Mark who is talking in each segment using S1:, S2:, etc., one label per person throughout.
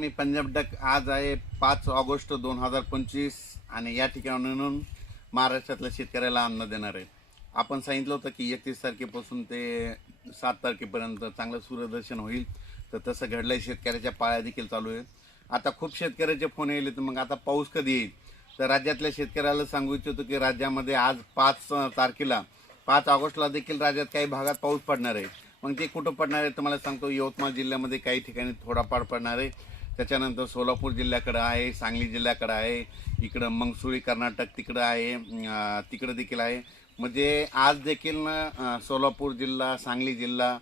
S1: मी Punjab duck आज आहे पाच ऑगस्ट दोन हजार पंचवीस आणि या म्हणून महाराष्ट्रातल्या शेतकऱ्याला अन्न देणार आहे आपण सांगितलं होतं की एकतीस तारखेपासून ते सात तारखेपर्यंत चांगलं सूर्यदर्शन होईल तर तसं घडलं शेतकऱ्याच्या पाळ्या देखील चालू आहे आता खूप शेतकऱ्याचे फोन येईल तर मग आता पाऊस कधी येईल तर राज्यातल्या शेतकऱ्याला सांगू इच्छितो की राज्यामध्ये आज पाच तारखेला पाच ऑगस्टला देखील राज्यात काही भागात पाऊस पडणार आहे मग ते कुठं पडणार आहे तुम्हाला सांगतो यवतमाळ जिल्ह्यामध्ये काही ठिकाणी थोडाफार पडणार आहे त्याच्यानंतर सोलापूर जिल्ह्याकडं आहे सांगली जिल्ह्याकडं आहे इकडं मंगसुळी कर्नाटक तिकडं आहे तिकडं देखील आहे म्हणजे आज देखील सोलापूर जिल्हा सांगली जिल्हा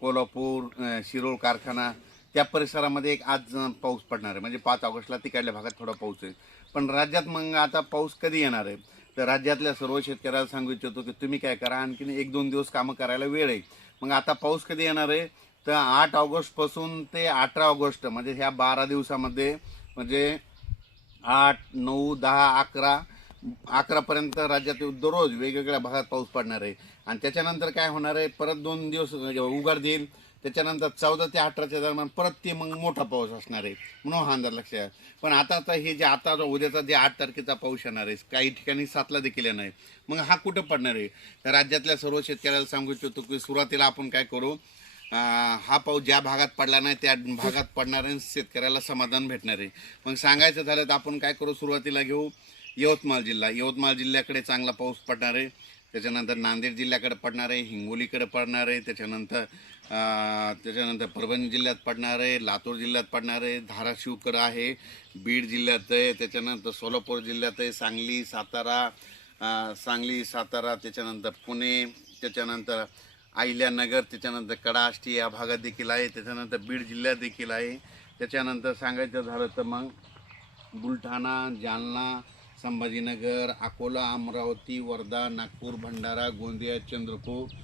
S1: कोल्हापूर शिरोळ कारखाना त्या परिसरामध्ये एक आज पाऊस पडणार आहे म्हणजे पाच ऑगस्टला तिकडल्या भागात थोडा पाऊस आहे पण राज्यात मग आता पाऊस कधी येणार आहे तर राज्यातल्या सर्व शेतकऱ्याला सांगू इच्छितो की तुम्ही काय करा आणखीन एक दोन दिवस कामं करायला वेळ आहे मग आता पाऊस कधी येणार आहे तर आठ ऑगस्टपासून ते अठरा ऑगस्ट म्हणजे ह्या बारा दिवसामध्ये म्हणजे आठ नऊ दहा अकरा अकरापर्यंत राज्यात दररोज वेगवेगळ्या भागात पाऊस पडणार आहे आणि त्याच्यानंतर काय होणार आहे परत दोन दिवस उघड देईल त्याच्यानंतर चौदा ते अठराच्या दरम्यान परत ते मग मोठा पाऊस असणार आहे म्हणून हा अंदाज लक्षात पण आता आता हे जे आता उद्याचा जे आठ तारखेचा पाऊस येणार आहे काही ठिकाणी सातला देखील येणार आहे मग हा कुठं पडणार आहे राज्यातल्या सर्व शेतकऱ्याला सांगू इच्छितो की सुरुवातीला आपण काय करू हा पाऊस ज्या भागात पडला नाही त्या भागात पडणाऱ्या शेतकऱ्याला समाधान भेटणार आहे मग सांगायचं झालं तर आपण काय करू सुरुवातीला घेऊ यवतमाळ जिल्हा यवतमाळ जिल्ह्याकडे चांगला पाऊस पडणार आहे त्याच्यानंतर नांदेड जिल्ह्याकडे पडणार आहे हिंगोलीकडे पडणार आहे त्याच्यानंतर त्याच्यानंतर परभणी जिल्ह्यात पडणार आहे लातूर जिल्ह्यात पडणार आहे धाराशिवकडं आहे बीड जिल्ह्यात आहे त्याच्यानंतर सोलापूर जिल्ह्यात आहे सांगली सातारा सांगली सातारा त्याच्यानंतर पुणे त्याच्यानंतर अहिल्यानगर त्याच्यानंतर कडाष्टी या भागात देखील आहे त्याच्यानंतर बीड जिल्ह्यात देखील आहे त्याच्यानंतर सांगायचं झालं तर मग बुलढाणा जालना संभाजीनगर अकोला अमरावती वर्धा नागपूर भंडारा गोंदिया चंद्रपूर